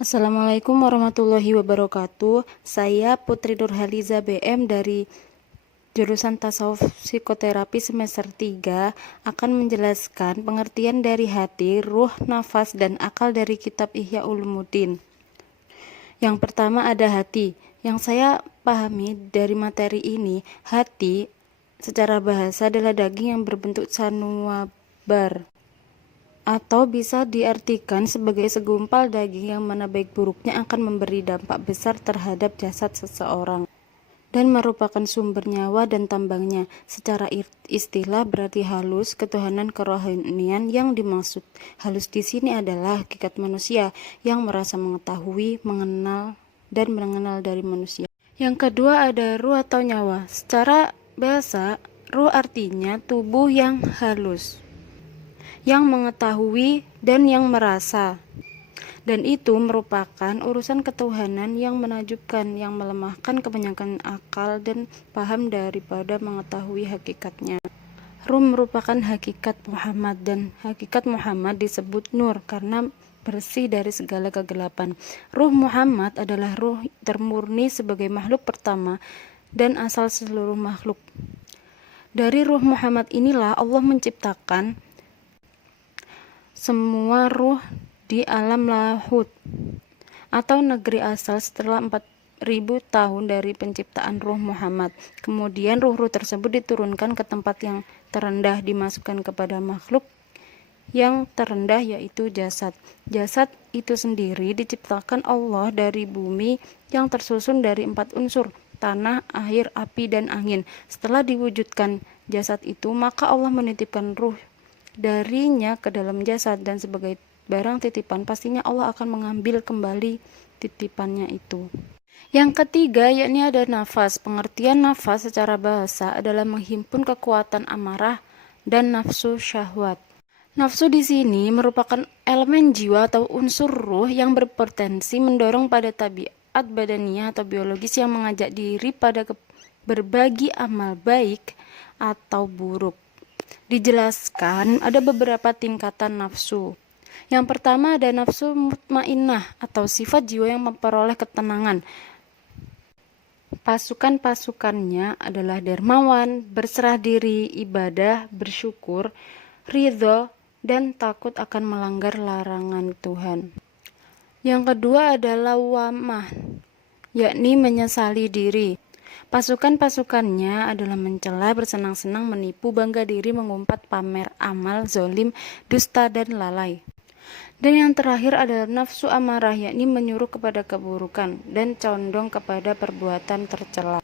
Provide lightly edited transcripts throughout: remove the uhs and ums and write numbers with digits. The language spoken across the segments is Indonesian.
Assalamualaikum warahmatullahi wabarakatuh. Saya Putri Nurhaliza BM dari jurusan Tasawuf Psikoterapi semester 3 akan menjelaskan pengertian dari hati, ruh, nafas, dan akal dari kitab Ihya Ulumuddin. Yang pertama ada hati. Yang saya pahami dari materi ini, hati secara bahasa adalah daging yang berbentuk sanuabar, atau bisa diartikan sebagai segumpal daging yang mana baik buruknya akan memberi dampak besar terhadap jasad seseorang dan merupakan sumber nyawa dan tambangnya. Secara istilah berarti halus, ketuhanan, kerohanian. Yang dimaksud halus di sini adalah hakikat manusia yang merasa mengetahui, mengenal, dan mengenal dari manusia. Yang kedua ada ruh atau nyawa. Secara bahasa, ruh artinya tubuh yang halus, yang mengetahui dan yang merasa, dan itu merupakan urusan ketuhanan yang menakjubkan, yang melemahkan kebanyakan akal dan paham daripada mengetahui hakikatnya. Ruh merupakan hakikat Muhammad, dan hakikat Muhammad disebut nur karena bersih dari segala kegelapan. Ruh Muhammad adalah ruh termurni sebagai makhluk pertama dan asal seluruh makhluk. Dari ruh Muhammad inilah Allah menciptakan semua ruh di alam lahut atau negeri asal setelah 4.000 tahun dari penciptaan ruh Muhammad. Kemudian ruh-ruh tersebut diturunkan ke tempat yang terendah, dimasukkan kepada makhluk yang terendah, yaitu jasad. Jasad itu sendiri diciptakan Allah dari bumi yang tersusun dari 4 unsur: tanah, air, api, dan angin. Setelah diwujudkan jasad itu, maka Allah menitipkan ruh darinya ke dalam jasad, dan sebagai barang titipan pastinya Allah akan mengambil kembali titipannya itu. Yang ketiga yakni ada nafas. Pengertian nafas secara bahasa adalah menghimpun kekuatan amarah dan nafsu syahwat. Nafsu di sini merupakan elemen jiwa atau unsur ruh yang berpotensi mendorong pada tabiat badaniah atau biologis yang mengajak diri pada berbagi amal baik atau buruk. Dijelaskan ada beberapa tingkatan nafsu. Yang pertama ada nafsu mutmainnah atau sifat jiwa yang memperoleh ketenangan. Pasukan-pasukannya adalah dermawan, berserah diri, ibadah, bersyukur, ridho, dan takut akan melanggar larangan Tuhan. Yang kedua adalah lawamah, yakni menyesali diri. Pasukan-pasukannya adalah mencela, bersenang-senang, menipu, bangga diri, mengumpat, pamer, amal, zolim, dusta, dan lalai. Dan yang terakhir adalah nafsu amarah, yakni menyuruh kepada keburukan dan condong kepada perbuatan tercela.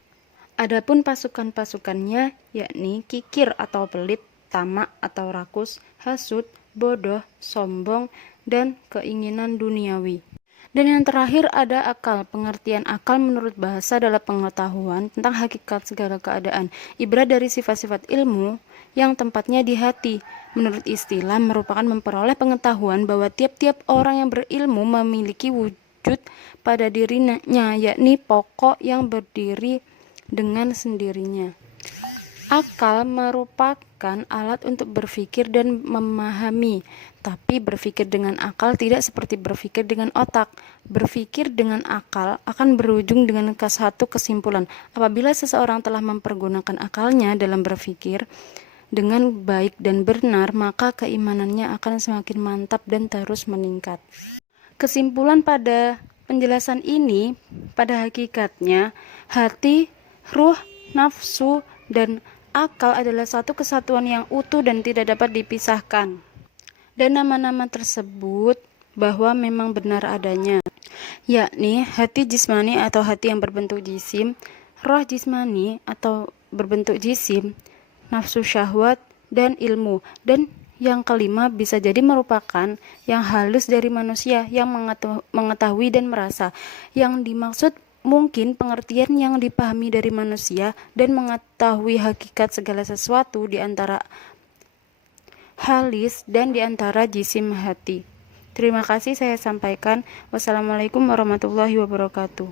Adapun pasukan-pasukannya yakni kikir atau pelit, tamak atau rakus, hasud, bodoh, sombong, dan keinginan duniawi. Dan yang terakhir ada akal. Pengertian akal menurut bahasa adalah pengetahuan tentang hakikat segala keadaan. Ibarat dari sifat-sifat ilmu yang tempatnya di hati. Menurut istilah merupakan memperoleh pengetahuan bahwa tiap-tiap orang yang berilmu memiliki wujud pada dirinya, yakni pokok yang berdiri dengan sendirinya. Akal merupakan alat untuk berpikir dan memahami, tapi berpikir dengan akal tidak seperti berpikir dengan otak. Berpikir dengan akal akan berujung dengan satu kesimpulan. Apabila seseorang telah mempergunakan akalnya dalam berpikir dengan baik dan benar, maka keimanannya akan semakin mantap dan terus meningkat. Kesimpulan pada penjelasan ini, pada hakikatnya, hati, ruh, nafsu, dan akal adalah satu kesatuan yang utuh dan tidak dapat dipisahkan. Dan nama-nama tersebut bahwa memang benar adanya, yakni hati jismani atau hati yang berbentuk jisim, roh jismani atau berbentuk jisim, nafsu syahwat, dan ilmu. Dan yang kelima bisa jadi merupakan yang halus dari manusia yang mengetahui dan merasa. Yang dimaksud mungkin pengertian yang dipahami dari manusia dan mengetahui hakikat segala sesuatu di antara halis dan di antara jisim hati. Terima kasih saya sampaikan. Wassalamualaikum warahmatullahi wabarakatuh.